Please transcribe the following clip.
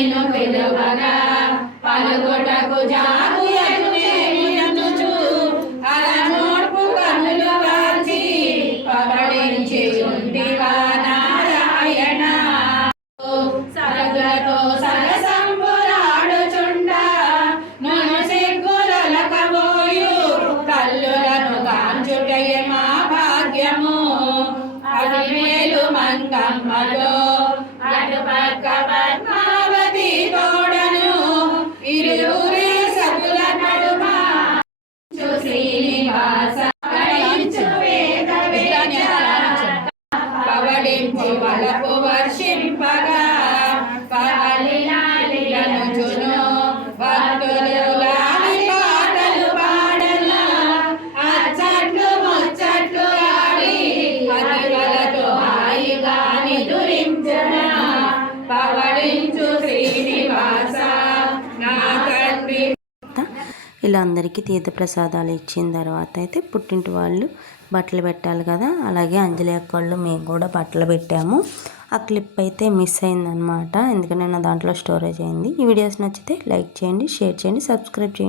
నిన్ను పిలువగా పలుకుటకు జాగుయనుచు అలనోడ్పు కనులు వాచి పవళించి ఉంటివా నారాయణ సరగులతో సరసంబులాడుచుండ నన్ను సిగ్గులొలకబోయు కల్లులను కాంచుటయ మా భాగ్యము అది మేలు మంగమ్మలో అటుపక్క పద్మావతి తోడను ఇరువురే సతుల నడుమ శ్రీనివాస పవడించి వలపు వర్షింపగా పవలిలాలిలనుచును భక్తులు లాలి పాటలు పాడను అచ్చట్లు ముచ్చట్లు ఆడి అతివలతో హాయిగా నిదురించున పవడించు శ్రీనివాస నా తండ్రి. ఇలా అందరికీ తీర్థప్రసాదాలు ఇచ్చిన తర్వాత అయితే పుట్టింటి వాళ్ళు బట్టలు పెట్టాలి కదా, అలాగే అంజలి అక్క వాళ్ళు మేము కూడా బట్టలు పెట్టాము. ఆ క్లిప్ అయితే మిస్ అయిందనమాట, ఎందుకంటే నా దాంట్లో స్టోరేజ్ అయింది. ఈ వీడియోస్ నచ్చితే లైక్ చేయండి, షేర్ చేయండి, సబ్స్క్రైబ్ చేయండి.